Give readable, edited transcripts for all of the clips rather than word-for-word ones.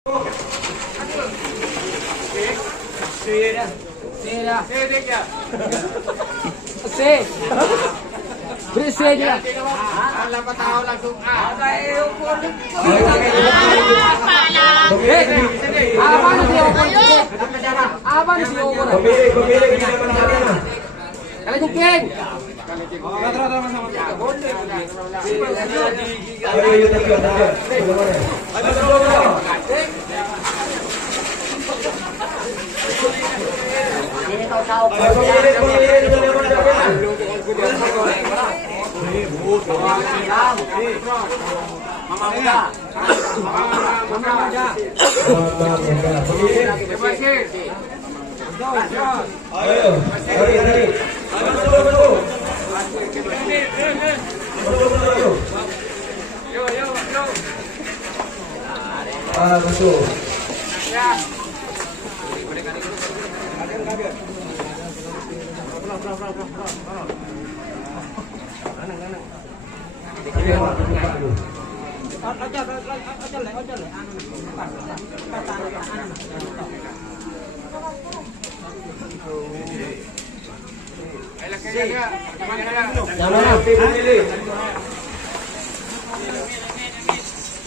Beri C aja. Dapat tahu langsung A. Apa nih ukur? Apa nih ukur? Pemilik di mana? Kalau jengking. Betul.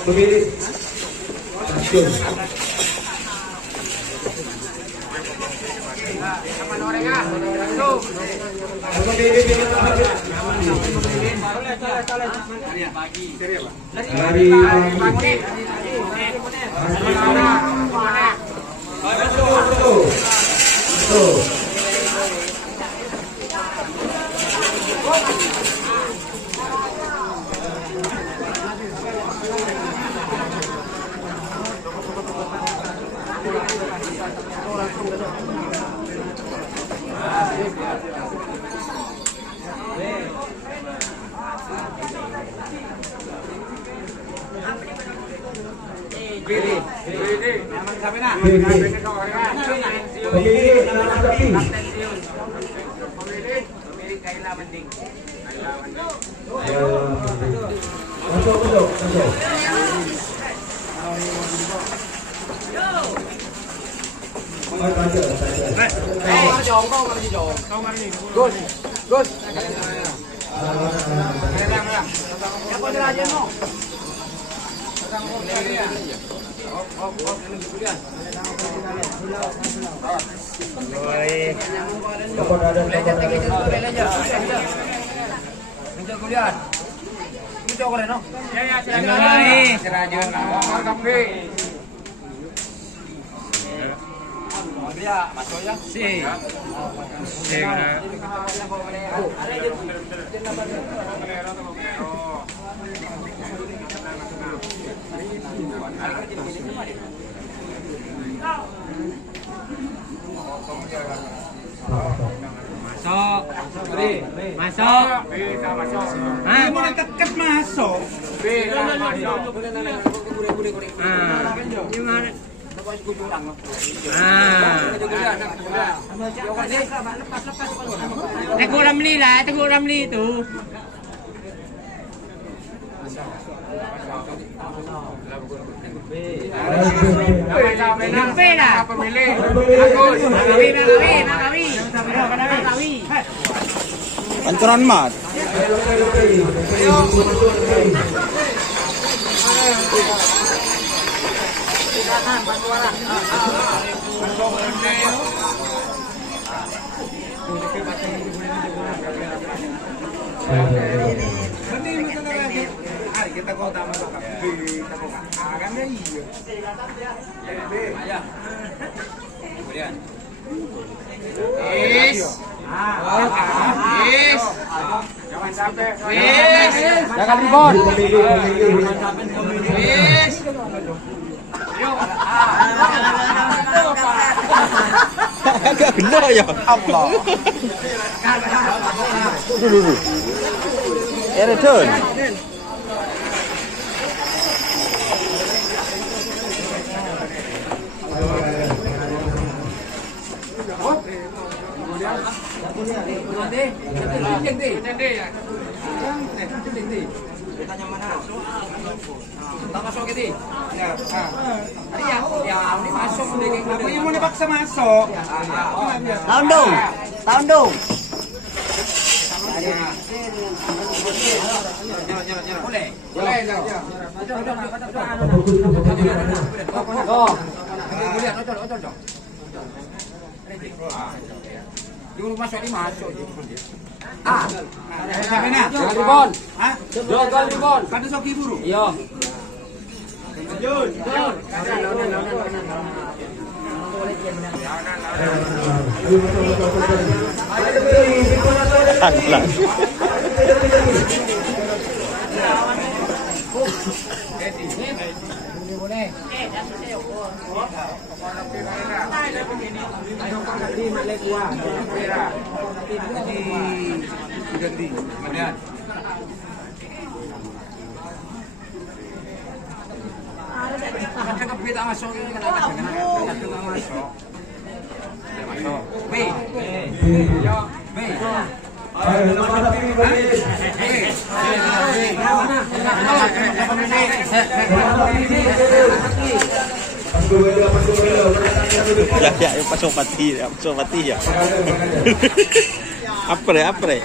Pemilik. Gus. Masuk. Ah, mau deket masuk. Gimana? Teguh Ramli lah, Teguh Ramli itu. Sampai lah. Pemilik. Nagawi. Pancoran mat. Kita kau tak masuk kita kau akan dia iya. Kemudian. Jangan sampai. Jangan ribut. Agak bener ya. Allah. Dulu. Eredon. Tak masuk gitu. Ya. Tadi yang ini masuk udah kayak Apa yang mau dipaksa masuk? Tahun dong. Tahun dong. Boleh. Boleh. Oh. Boleh, ocol dong. Dulu masuk ini masuk. Ah. Sampai na? Jangan ribon. Hah? Jangan ribon. Kada soki buru. Iya. Taglan. Boleh. Ganti. Kemudian. Cakap kita masuk ini kan ada masuk. Masuk. B. Ya, B. Ayo, nama sapi balik. Ya, pasok pati ya. Apre.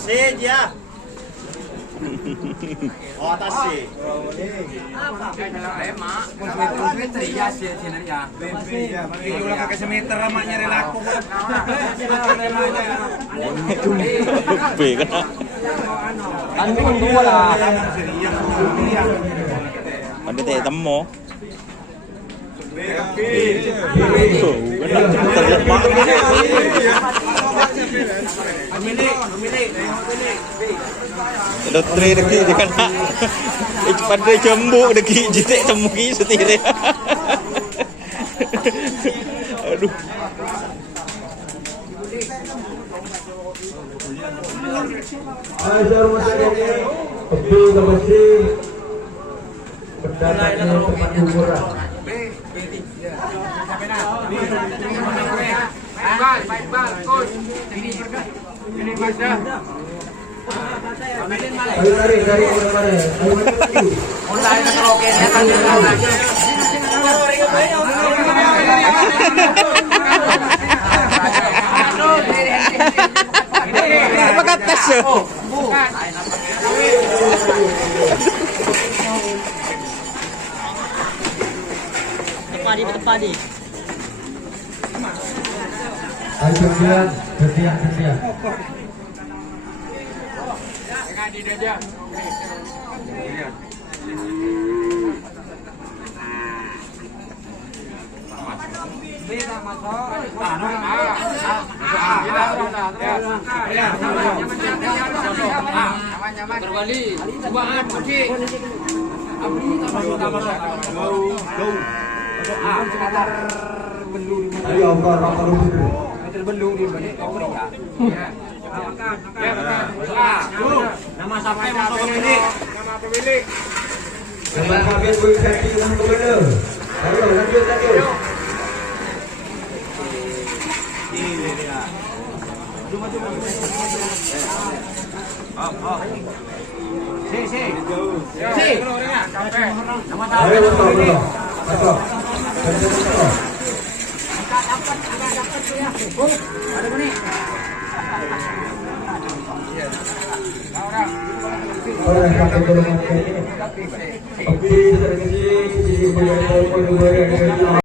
Seja. Oh, atas sih. Ulah kakek semeter ramanya relaku. B kan. Kan dua lah. Ada teh temo. Dokter deki dia kan. Pada cembuk deki jitik temu ki setire. Aduh. Ayo, rumah sakit. Betul ke masjid. Pendapatnya tempat hiburan. Baik, coach. Ini Mazda. Ayo tarik kemana-mana. Ayo maju. Online na karaoke na tadi. Apa kata sih? Tepadi. Ayo gantian. Berbalik. Cobaan, Oke. Ayo angkat dulu. Nama sampai masuk pemilik. Jangan kaget boleh kaki dengan kemana. Ayo lanjut. Ayo masuk. Orang sampai ke rumah ini. Oke, terima kasih.